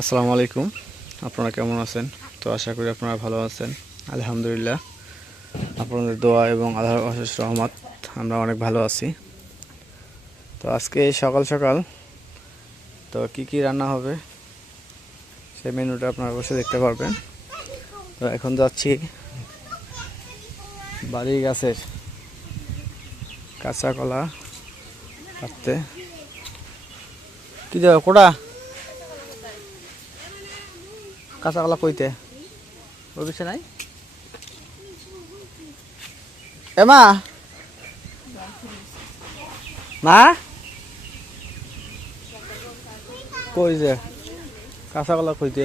আসসালামু আলাইকুম। আপনারা কেমন আছেন? তো আশা করি আপনারা ভালো আছেন। আলহামদুলিল্লাহ, আপনাদের দোয়া এবং আল্লাহর অশেষ রহমত আমরা অনেক ভালো আছি। তো আজকে সকাল সকাল তো কি রান্না হবে সেই মেনুটা আপনারা অবশ্যই দেখতে পারবেন। তো এখন যাচ্ছি বাড়ির গাছের কাঁচা কলা কাটতে। কি দেব কোটা কাঁচা কলা কইতে ওর কিছু নাই এমা না কই যে কাঁচা কলা কইতে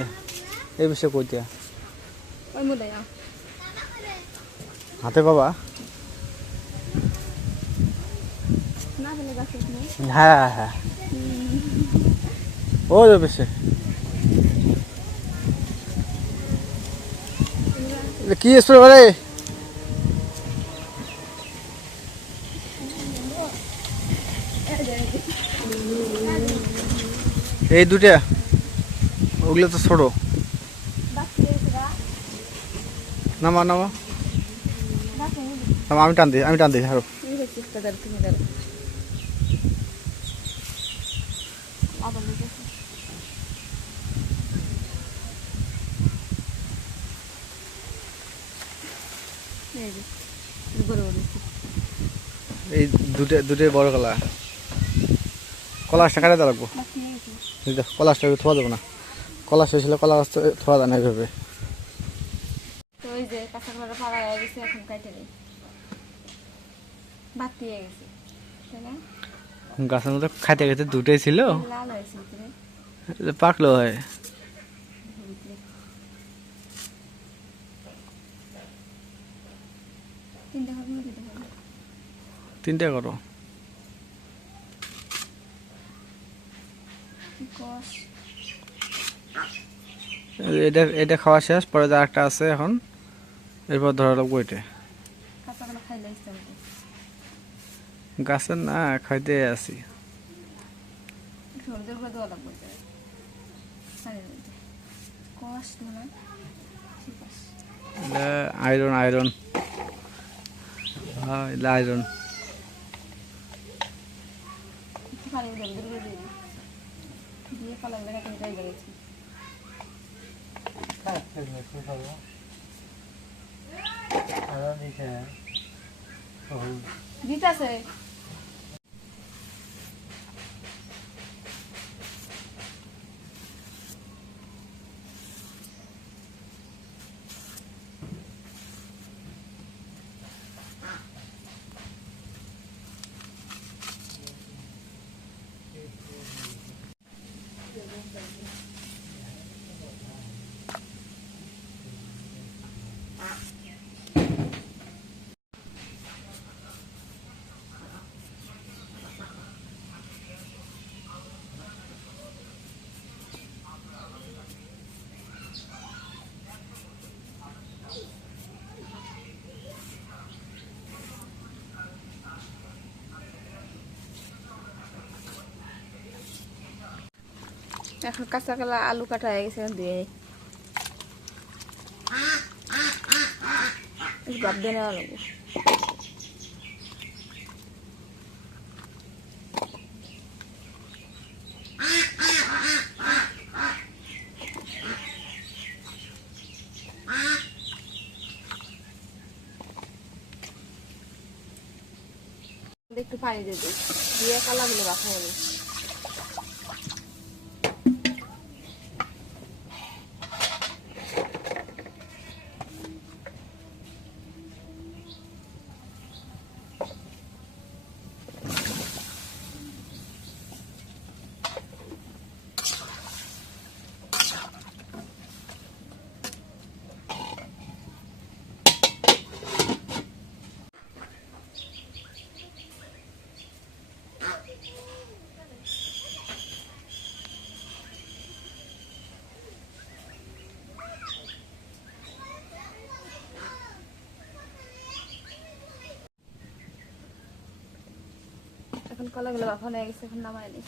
এই বিষয়ে কইতে হাতে পাবা। হ্যাঁ হ্যাঁ ও বেশি কি স্প্রে করে এই দুটা ওগুলো তো ছোট। নামা নামা নামা আমি টান দিই আরো এই দুটোই বড় কলা কলাসটা কাটে দেওয়া লাগবো। কলাসটা থোয়া যাবো না, কলা শেষ হলে কলা গাছ থোয়া যায় না এইভাবে। গাছের মধ্যে খাইতে খাইতে দুটোই ছিল, পাকলো হয়। তিনটা করো। এটা এটা খাওয়া শেষ, পরে যা একটা আছে এখন এরপর ধরা লাগবো। এটা গাছের না খাইতে আছি। আয়রন আয়রন আয়রন দিতেছে। এখন কাঁচা কলা আলু কাটা হয়ে গেছে, দিয়ে গাব দিয়ে নেওয়া লাগবে। একটু পানি দিয়ে দিই, দিয়ে কলাগুলো রাখা হবে। এখন কলাগুলো বাফানো হয়ে গেছে, এখন নামাই নিই।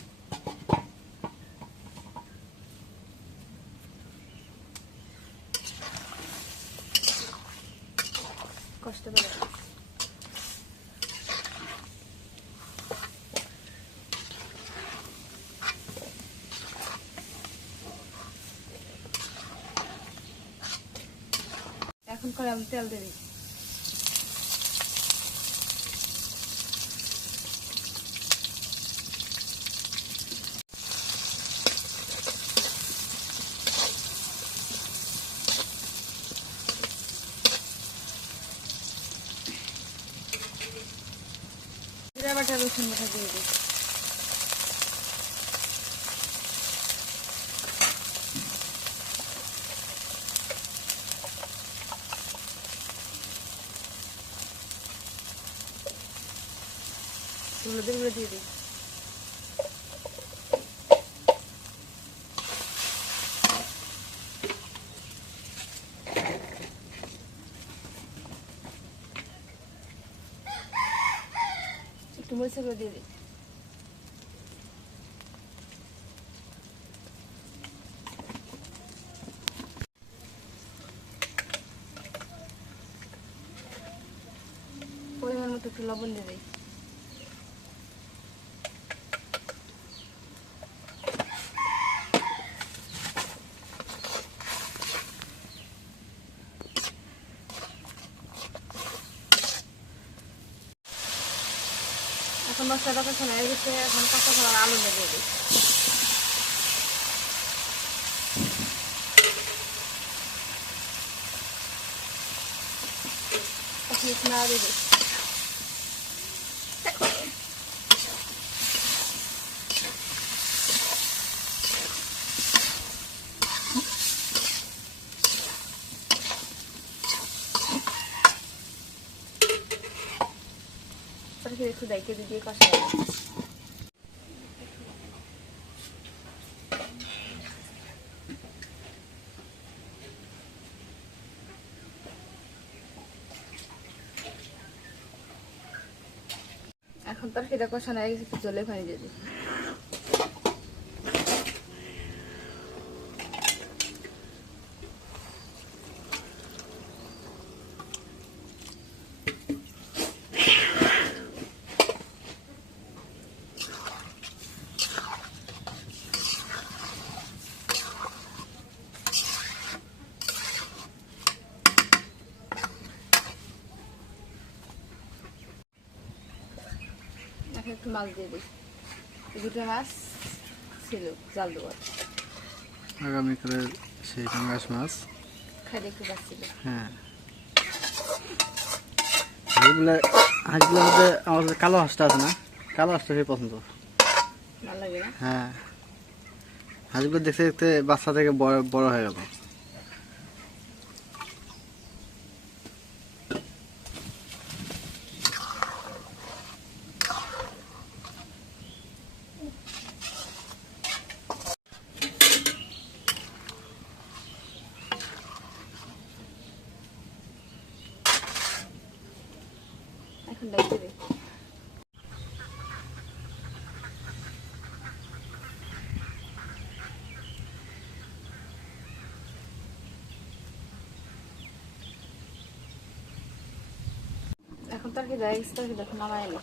10টা বেলা এখন করে আমি তেল দেবি জিরা বাটা রসুন বাটা দিয়ে দিই গুঁড়ো দিয়ে দিই একটু মরিচের গুঁড়ো দিয়ে দিই পরিমাণ মতো একটু লবণ দিয়ে দিই এখন মশলাটা কষানো হয়ে গেছে এখন কাঁচা কলার আলু দিয়ে দিই না দিয়ে দিই একটু ডাইকে দিয়ে কষা এখন তরকারিটা কষানো হয়ে গেছে একটু জলে পানি দিয়ে দিই একটু মাছ দিয়ে দিই দুটো মাছ ছিল জাল দেওয়ার আগামীকালের সেই পাঙ্গাস মাছ খাই একটু পাচ্ছিল হ্যাঁ হাঁসগুলোর মধ্যে আমাদের কালো হাঁসটা আছে না কালো হাঁসটা সেই পছন্দ ভালো লাগে না হ্যাঁ হাঁসগুলো দেখতে দেখতে বাচ্চা থেকে বড় হয়ে গেল এখন ডাইকে দিই এখন তরকারি দেয় তরকারি দেখো নামাই এলো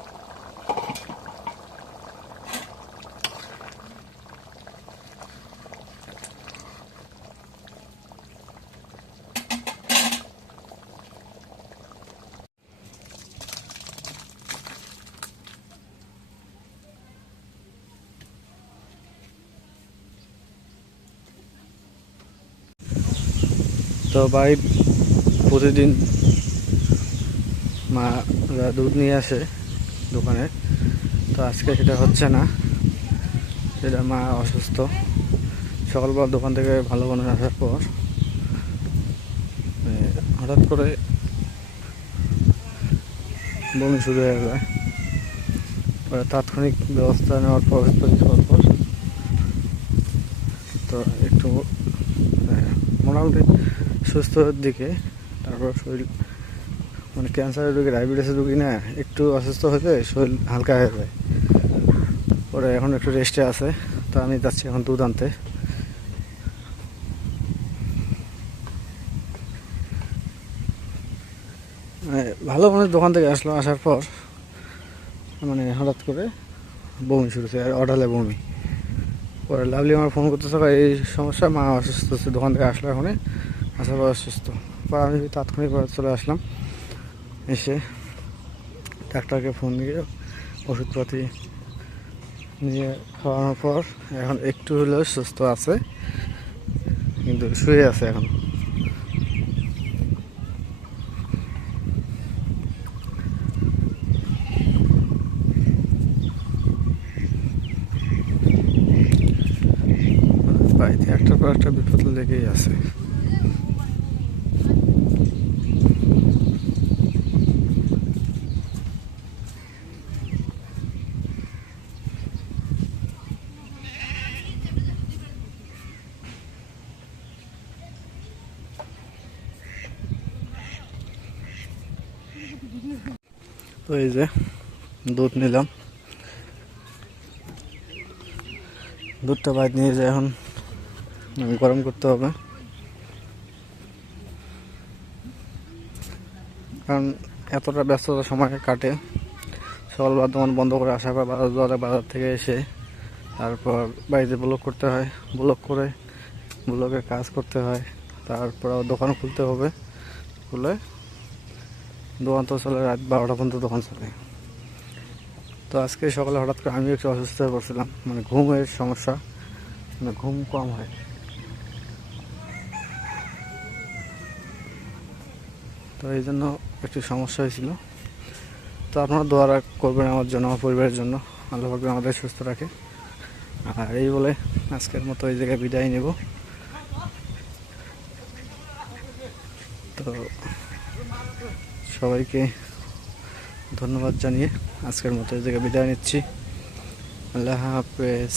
তো ভাই প্রতিদিন মা দুধ নিয়ে আসে দোকানে তো আজকে সেটা হচ্ছে না সেটা মা অসুস্থ সকালবেলা দোকান থেকে ভালো মনে আসার পর হঠাৎ করে বমি শুরু হয়ে যায় তাৎক্ষণিক ব্যবস্থা নেওয়ার পর তো একটু মোটামুটি সুস্থর দিকে তারপর শরীর মানে ক্যান্সারের রোগী ডায়াবেটিসের রোগী না একটু অসুস্থ হলে শরীর হালকা হয়ে যায় পরে এখন একটু রেস্টে আছে তো আমি যাচ্ছি এখন দুধ আনতে মানে ভালো মানে দোকান থেকে আসলো, আসার পর মানে হঠাৎ করে বমি শুরু হয়েছে, আর অঢালে বমি। পরে লাভলি আমার ফোন করতেছে, এই সমস্যা, মা অসুস্থ হচ্ছে, দোকান থেকে আসলো এখনই, আসার পর অসুস্থ। পর আমি তাৎক্ষণিক চলে আসলাম, এসে ডাক্তারকে ফোন দিয়ে ওষুধপাতি নিয়ে খাওয়ানোর পর এখন একটু হলেও সুস্থ আছে, কিন্তু শুয়ে আছে এখন। বাড়িতে একটার পর একটা বিপদ লেগেই আছে। তো এই যে দুধ নিলাম, দুধটা বাইরে নিয়ে যায় এখন গরম করতে হবে, কারণ এতটা ব্যস্ততা সময় কাটে। সকালবেলা দোকান বন্ধ করে আসার পর বাজার থেকে এসে তারপর বাড়িতে ব্লক করতে হয়, ব্লক করে ব্লকের কাজ করতে হয়, তারপর দোকান খুলতে হবে, খুলে দোকান তো চলে রাত 12টা পর্যন্ত দোকান চলে। তো আজকে সকালে হঠাৎ করে আমি একটু অসুস্থ হয়ে পড়ছিলাম, মানে ঘুমের সমস্যা, মানে ঘুম কম হয়। তো এই জন্য একটু সমস্যা হয়েছিল। তো আপনারা দোয়া করবেন আমার জন্য, আমার পরিবারের জন্য, আল্লাহ পাক আমাদের সুস্থ রাখে। আর এই বলে আজকের মতো এই জায়গায় বিদায় নেব। তো সবাইকে ধন্যবাদ জানিয়ে আজকের মতো এই জায়গায় বিদায় নিচ্ছি। আল্লাহ হাফেজ।